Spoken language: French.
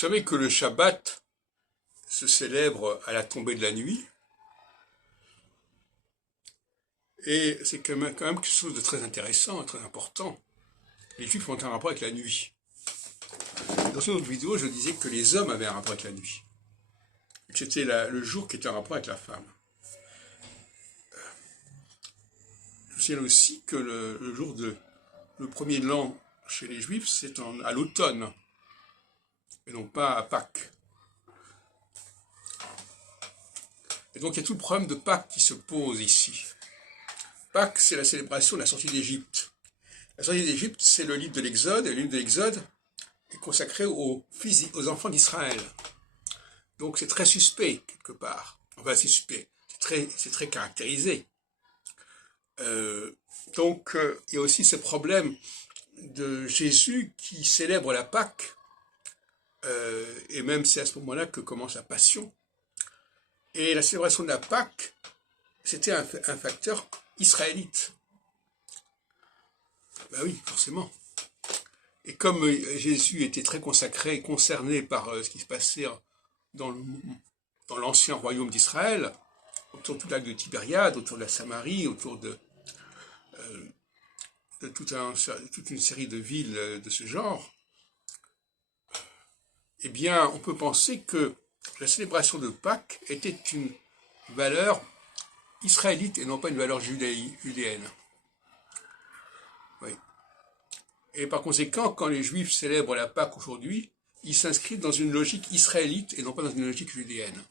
savez que le Shabbat se célèbre à la tombée de la nuit, et c'est quand même quelque chose de très intéressant, très important. Les Juifs ont un rapport avec la nuit. Dans une autre vidéo, je disais que les hommes avaient un rapport avec la nuit, que c'était le jour qui était en rapport avec la femme. Je vous signale aussi que le jour le premier de l'an chez les Juifs, c'est à l'automne, et non pas à Pâques. Et donc il y a tout le problème de Pâques qui se pose ici. Pâques, c'est la célébration de la sortie d'Égypte. La sortie d'Égypte, c'est le livre de l'Exode, et le livre de l'Exode est consacré aux enfants d'Israël. Donc c'est très suspect, quelque part. Enfin, c'est suspect, c'est très caractérisé. Donc il y a aussi ce problème de Jésus qui célèbre la Pâque, et même c'est à ce moment-là que commence la Passion. Et la célébration de la Pâque, c'était un facteur israélite. Ben oui, forcément. Et comme Jésus était très consacré et concerné par ce qui se passait dans l'ancien royaume d'Israël, autour du lac de Tibériade, autour de la Samarie, autour de toute une série de villes de ce genre, eh bien, on peut penser que la célébration de Pâques était une valeur israélite et non pas une valeur judéenne. Oui. Et par conséquent, quand les Juifs célèbrent la Pâque aujourd'hui, ils s'inscrivent dans une logique israélite et non pas dans une logique judéenne.